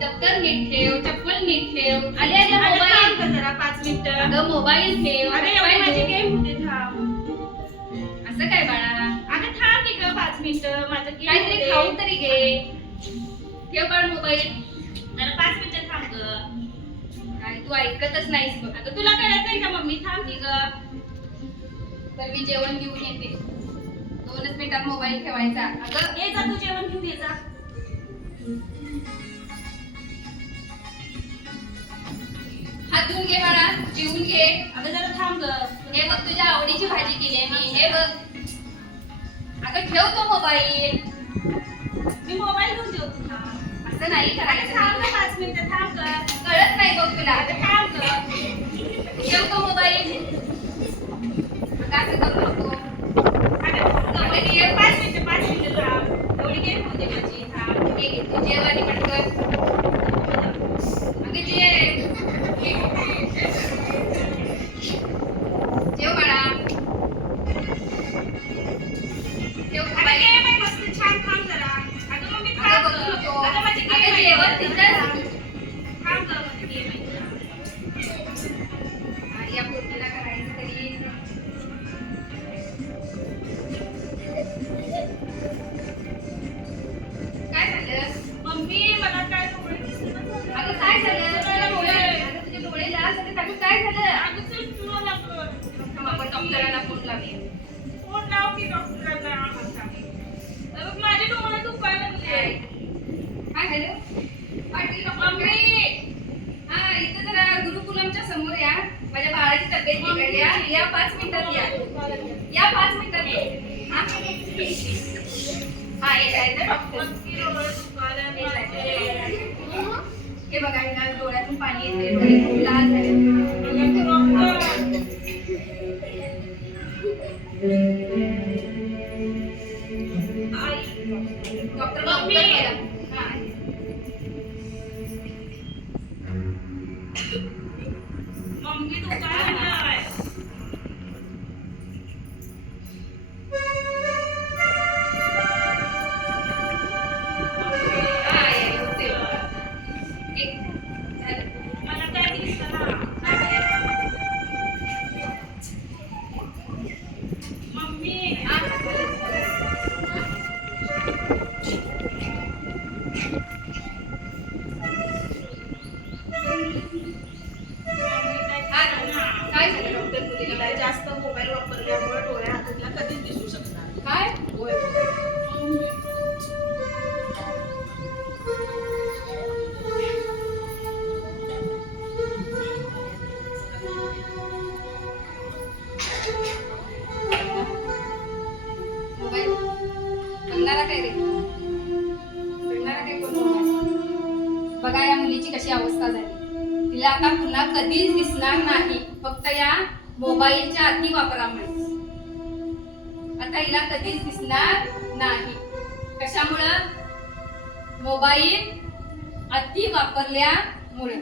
दप्तर नीट ठेव, चप्पल नीट ठेव. आले आले मोबाईल जरा 5 मिनिटं. अगं मोबाईल ठेव. अरे एवढी माझी गेम होते थांब. असं काय बाळा? अगं थांब की ग 5 मिनिटं माझं गेम काहीतरी खाऊ तरी घे. ठेव बाळ मोबाईल. जरा 5 मिनिटं थांब ग. काय तू ऐकतच नाहीस बघ. अगं तुला कळत नाही का मम्मी थांब की ग. तर मी जेवण घेऊन येते. 2च मिनिटात मोबाईल ठेवायचा. अगं ये जा तू जेवण घेऊन ये जा. हात धुवून घे बाळा, जेवून घे. अगं जरा थांब ग. हे बघ तुझ्या आवडीची भाजी केली आहे मी. हे बघ. अगं ठेव तो मोबाईल. मी मोबाईल घेऊन जेवतो थांब. असं नाही अगं करायचं. थांब ग 5 मिनिटं थांब ग. कळत नाही बघ तुला. अगं थांब ग. ठेव तो मोबाईल. अगं असं करू नको. अगं ये 5 मिनिटं थांब. एवढी गेम होते माझी थांब. हे घे तू जेव आणि पटकन. अगं जेव. जेव बाळा. ठेव अगं मोबाईल. ये बाई मस्त छान थांब जरा. अगं मम्मी अगं थांब बघू ग. नको. अगं माझी अगं गेम जेवण आहे. तिथं. थांब ग माझी गेम आहे. या पोरगीला करायचं तरी. काय झालं? मम्मी मला काय डोळे दिसेना झाले. अगं काय झालं? तुझे डोळे, अगं तुझे डोळे लाल झाले. अगं काय झालं? अगं चल तुला लागलं. थांब आपण डॉक्टरांना फोन लावूया. फोन लाव की डॉक्टरांना. अगं माझे डोळे दुखायला लागले. काय झालं? पाटील डॉक्टर. मम्मी हा इथं जरा गुरुकुलमच्या समोर या. माझ्या बाळाची तब्येत बिघडली आहे. या 5 मिनिटात या. या 5 मिनिटात या. हा हा येत आहे ना डॉक्टर. नक्की डोळे दुखायला लागले. हे बघा हिला डोळ्यातून पाणी येते. डोळे खूप लाल झाले. अगं डॉक्टर. आई डॉक्टर मम्मी. हा मम्मी दुखायला लागलाय. हा ये, होते. एक झालं. मला काय दिसतं ना. मम्मी हा, झालं. काय झालं डॉक्टर मुलीला? तिला जास्त मोबाईल वापरल्यामुळे डोळे हातातला कधीच दिसू शकणार नाही. काय? मोबाईल बघणारा काय रे? बघणारा काय कोण मोबाईल? बघा या मुलीची कशी अवस्था झाली. तिला आता पुन्हा कधीच दिसणार नाही, फक्त या मोबाईलच्या अति वापरामुळे. आता हिला कधीच दिसणार नाही. कशामुळं? मोबाईल अति वापरल्यामुळे.